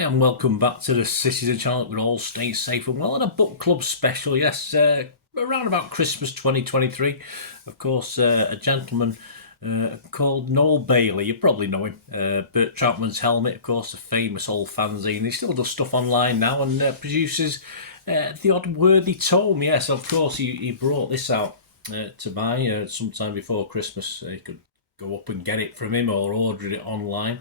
Hi and welcome back to the Citytilidie channel. We're all stay safe and well, and a book club special, yes, around about Christmas 2023. Of course, a gentleman called Noel Bayley, you probably know him. Bert Troutman's Helmet, of course, a famous old fanzine. He still does stuff online now and produces the odd worthy tome. Yes, of course, he brought this out to buy sometime before Christmas. You could go up and get it from him or order it online.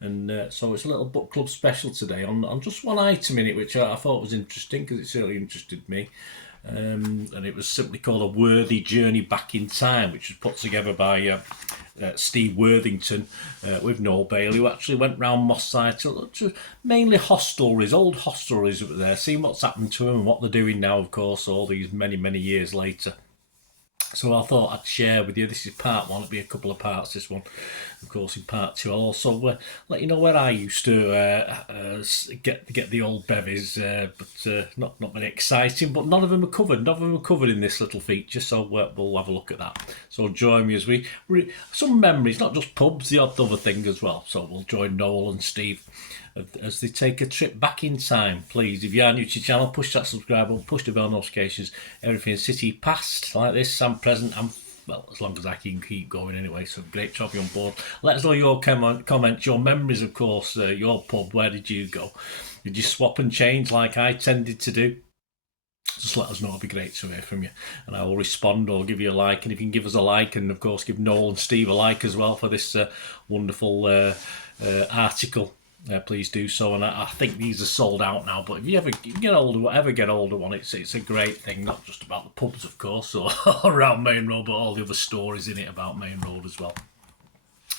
And so it's a little book club special today on just one item in it, which I thought was interesting because it certainly interested me. And it was simply called A Worthy Journey Back in Time, which was put together by Steve Worthington with Noel Bayley, who actually went round Moss Side to mainly hostelries, old hostelries that were there, seeing what's happened to them and what they're doing now, of course, all these many, many years later. So I thought I'd share with you. This is part one. It'll be a couple of parts, this one. Of course, in part two, I'll also let you know where I used to get the old bevies, but not very exciting. But none of them are covered. None of them are covered in this little feature, so we'll have a look at that. So join me as we some memories, not just pubs, the odd other thing as well. So we'll join Noel and Steve as they take a trip back in time. Please, if you are new to the channel, push that subscribe button, push the bell notifications, everything City past like this and present, and well, as long as I can keep going anyway. So great to have you on board. Let us know your comments, your memories, of course, your pub. Where did you go? Did you swap and change like I tended to do? Just let us know. It'll be great to hear from you, and I will respond or give you a like. And if you can give us a like, and of course give Noel and Steve a like as well for this wonderful article, please do so. And I think these are sold out now, but if you ever get older one, it's a great thing, not just about the pubs, of course, or around Maine Road, but all the other stories in it about Maine Road as well.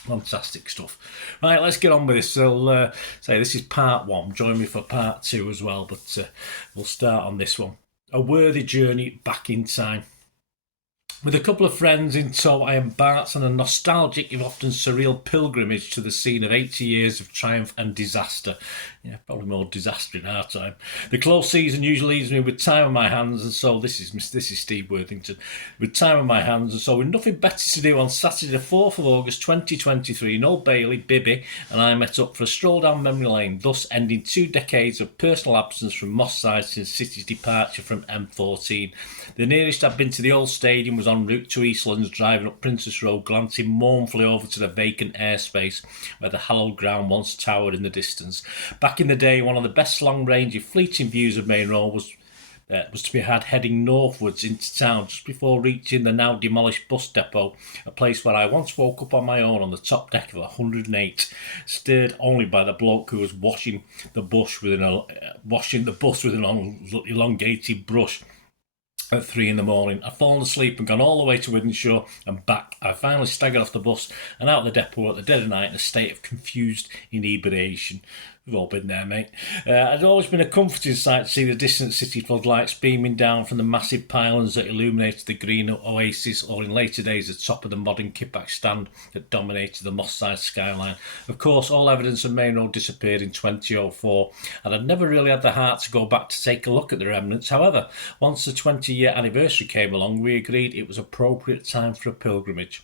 Fantastic stuff. Right, let's get on with this. So say this is part one. Join me for part two as well, but we'll start on this one. A worthy journey back in time. With a couple of friends in tow, I embarked on a nostalgic, if often surreal, pilgrimage to the scene of 80 years of triumph and disaster. Yeah, probably more disaster in our time. The close season usually leaves me with time on my hands, and so this is Steve Worthington. With time on my hands, and so with nothing better to do, on Saturday the 4th of August 2023, Noel Bayley, Bibby, and I met up for a stroll down memory lane, thus ending 2 decades of personal absence from Moss Side since City's departure from M14. The nearest I'd been to the old stadium was en route to Eastlands, driving up Princess Road, glancing mournfully over to the vacant airspace where the hallowed ground once towered in the distance. Back in the day, one of the best long-range fleeting views of Maine Road was to be had heading northwards into town just before reaching the now demolished bus depot, a place where I once woke up on my own on the top deck of 108, stirred only by the bloke who was washing the bus with an elongated brush. At 3 in the morning, I'd fallen asleep and gone all the way to Wythenshawe and back. I finally staggered off the bus and out the depot at the dead of night in a state of confused inebriation. We've all been there, mate. It's always been a comforting sight to see the distant city floodlights beaming down from the massive pylons that illuminated the green oasis, or in later days the top of the modern Kippax stand that dominated the Moss Side skyline. Of course, all evidence of Maine Road disappeared in 2004, and I'd never really had the heart to go back to take a look at the remnants. However, once the 20-year anniversary came along, we agreed it was appropriate time for a pilgrimage.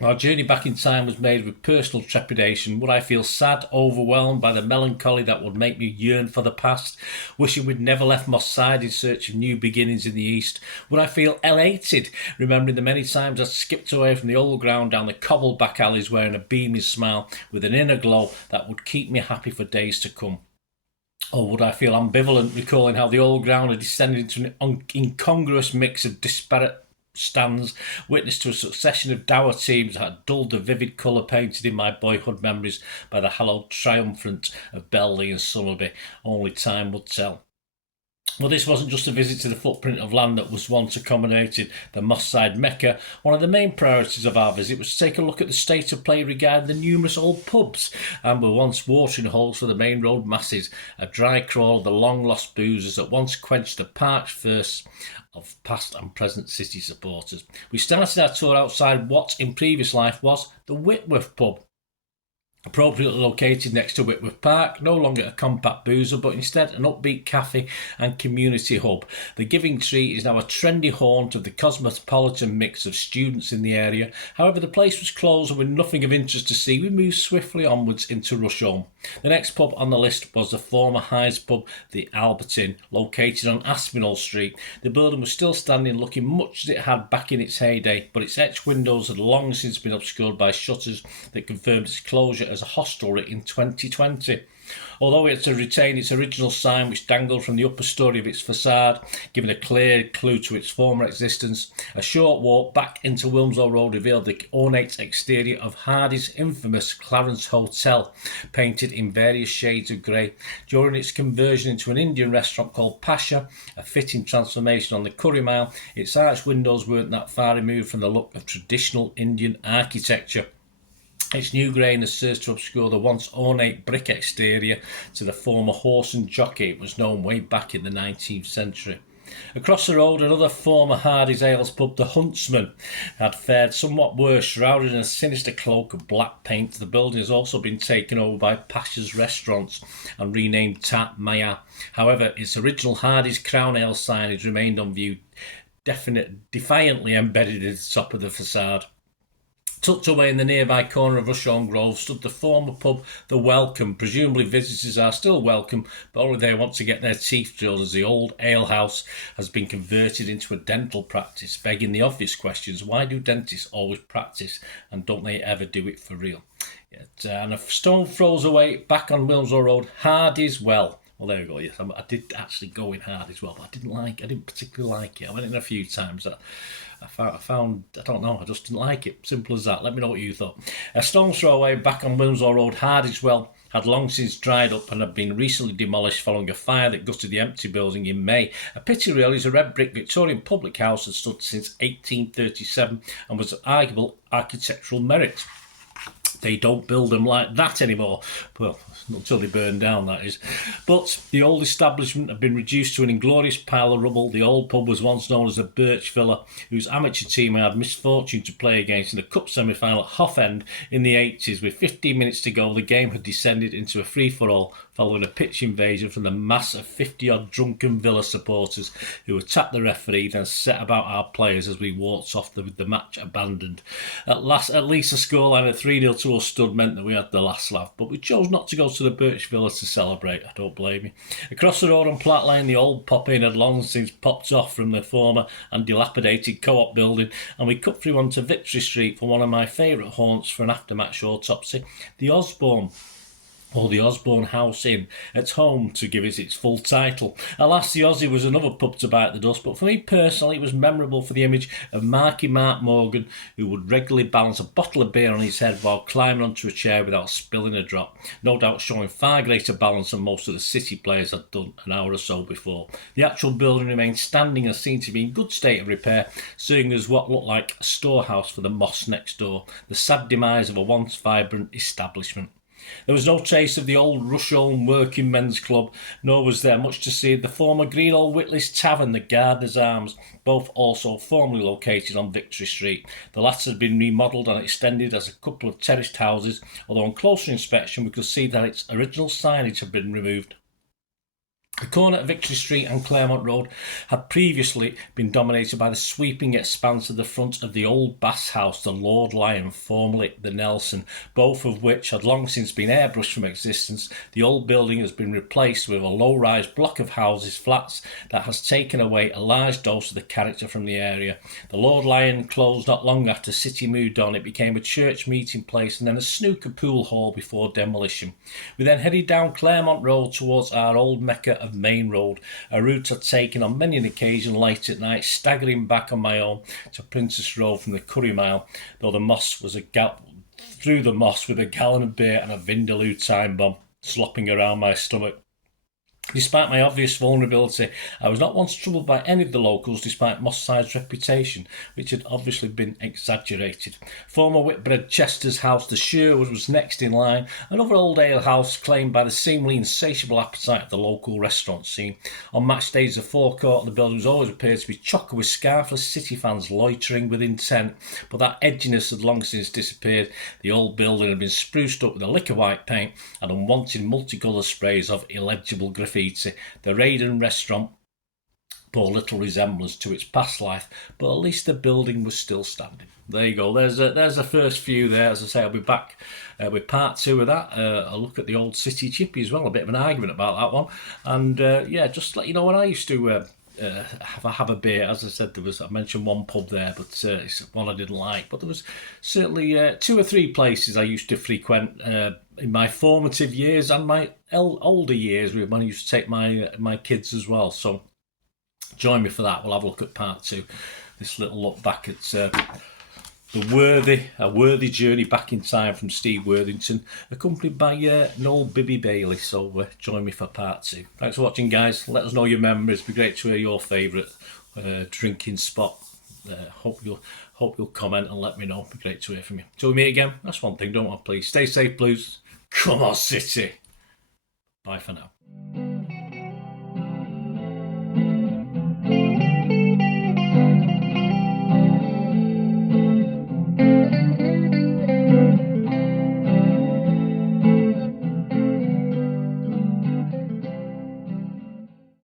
Our journey back in time was made with personal trepidation. Would I feel sad, overwhelmed by the melancholy that would make me yearn for the past, wishing we'd never left Moss Side in search of new beginnings in the east? Would I feel elated, remembering the many times I skipped away from the old ground down the cobbled back alleys wearing a beaming smile with an inner glow that would keep me happy for days to come? Or would I feel ambivalent, recalling how the old ground had descended into an incongruous mix of disparate stands, witness to a succession of dour teams that had dulled the vivid colour painted in my boyhood memories by the hallowed triumvirate of Bayley and Somerby? Only time would tell. Well, this wasn't just a visit to the footprint of land that was once accommodated the Moss Side Mecca. One of the main priorities of our visit was to take a look at the state of play regarding the numerous old pubs and were once watering holes for the Maine Road masses, a dry crawl of the long-lost boozers that once quenched the parched thirsts of past and present City supporters. We started our tour outside what in previous life was the Whitworth pub. Appropriately located next to Whitworth Park, no longer a compact boozer but instead an upbeat cafe and community hub. The Giving Tree is now a trendy haunt of the cosmopolitan mix of students in the area. However, the place was closed and with nothing of interest to see, we moved swiftly onwards into Rusholme. The next pub on the list was the former Hyde's pub, the Albertine, located on Aspinall Street. The building was still standing, looking much as it had back in its heyday, but its etched windows had long since been obscured by shutters that confirmed its closure as a hostelry in 2020. Although it had retained its original sign which dangled from the upper story of its facade, giving a clear clue to its former existence, a short walk back into Wilmslow Road revealed the ornate exterior of Hardy's infamous Clarence Hotel, painted in various shades of grey. During its conversion into an Indian restaurant called Pasha, a fitting transformation on the Curry Mile, its arched windows weren't that far removed from the look of traditional Indian architecture. Its new grain has served to obscure the once ornate brick exterior to the former horse and jockey it was known way back in the 19th century. Across the road, another former Hardy's Ales pub, the Huntsman, had fared somewhat worse. Shrouded in a sinister cloak of black paint, the building has also been taken over by Pasha's Restaurants and renamed Tat Maya. However, its original Hardy's Crown Ale signage remained on view, defiantly embedded at the top of the facade. Tucked away in the nearby corner of Rusholme Grove stood the former pub, The Welcome. Presumably visitors are still welcome, but only they want to get their teeth drilled, as the old alehouse has been converted into a dental practice, begging the obvious questions: why do dentists always practice and don't they ever do it for real? And a stone throws away back on Wilmslow Road, Hardy's Well. Well, there we go. Yes, I did actually go in Hardy's Well, but I didn't particularly like it. I went in a few times. I found, I don't know, I just didn't like it. Simple as that. Let me know what you thought. A stone's throw away back on Wilmslow Road, Hardy's Well had long since dried up and had been recently demolished following a fire that gutted the empty building in May. A pity really, as a red brick Victorian public house had stood since 1837 and was of arguable architectural merit. They don't build them like that anymore. Well, until they burn down, that is. But the old establishment had been reduced to an inglorious pile of rubble. The old pub was once known as the Birch Villa, whose amateur team had misfortune to play against in a cup semi-final at Hough End in the 80s. With 15 minutes to go, the game had descended into a free-for-all following a pitch invasion from the mass of 50-odd drunken Villa supporters who attacked the referee, then set about our players as we walked off with the match abandoned. At least a scoreline of 3-0 to us stood meant that we had the last laugh, but we chose not to go to the Birch Villa to celebrate. I don't blame you. Across the road on Platt Lane, the old pop-in had long since popped off from the former and dilapidated co-op building, and we cut through onto Victory Street for one of my favourite haunts for an after-match autopsy, the Osborne House Inn, at home to give it its full title. Alas, the Aussie was another pub to bite the dust, but for me personally it was memorable for the image of Marc Morgan, who would regularly balance a bottle of beer on his head while climbing onto a chair without spilling a drop, no doubt showing far greater balance than most of the City players had done an hour or so before. The actual building remained standing and seemed to be in good state of repair, serving as what looked like a storehouse for the moss next door, the sad demise of a once vibrant establishment. There was no trace of the old Rusholme Working Men's Club, nor was there much to see of the former Green Old Whitley's Tavern, the Gardener's Arms, both also formerly located on Victory Street. The latter had been remodelled and extended as a couple of terraced houses, although on closer inspection we could see that its original signage had been removed. The corner of Victory Street and Claremont Road had previously been dominated by the sweeping expanse of the front of the old Bass House, the Lord Lion, formerly the Nelson, both of which had long since been airbrushed from existence. The old building has been replaced with a low-rise block of houses, flats, that has taken away a large dose of the character from the area. The Lord Lion closed not long after City moved on. It became a church meeting place and then a snooker pool hall before demolition. We then headed down Claremont Road towards our old mecca of Maine Road, a route I'd taken on many an occasion late at night, staggering back on my own to Princess Road from the Curry Mile, though the moss was through the moss with a gallon of beer and a Vindaloo time bomb slopping around my stomach. Despite my obvious vulnerability, I was not once troubled by any of the locals despite Moss Side's reputation, which had obviously been exaggerated. Former Whitbread Chester's House de Sherwood was next in line, another old ale house claimed by the seemingly insatiable appetite of the local restaurant scene. On match days, the forecourt of the building was always appeared to be chocker with scarfless City fans loitering with intent, but that edginess had long since disappeared. The old building had been spruced up with a liquor white paint and unwanted multicoloured sprays of illegible graffiti. The Raiden restaurant bore little resemblance to its past life, but at least the building was still standing. There you go. There's the first few there. As I say, I'll be back with part 2 of that. I'll look at the old City Chippy as well. A bit of an argument about that one. And yeah, just to let you know, when I used to have a beer, as I said, I mentioned one pub there, but it's one I didn't like. But there was certainly 2 or 3 places I used to frequent in my formative years and my older years when I used to take my kids as well. So join me for that. We'll have a look at part 2. This little look back at a worthy journey back in time from Steve Worthington, accompanied by Noel Bayley. So join me for part 2. Thanks for watching, guys. Let us know your memories. It'd be great to hear your favourite drinking spot. Hope you'll comment and let me know. It'd be great to hear from you. Till we meet again, that's one thing, don't I? Please stay safe, Blues. Come on, City. Bye for now.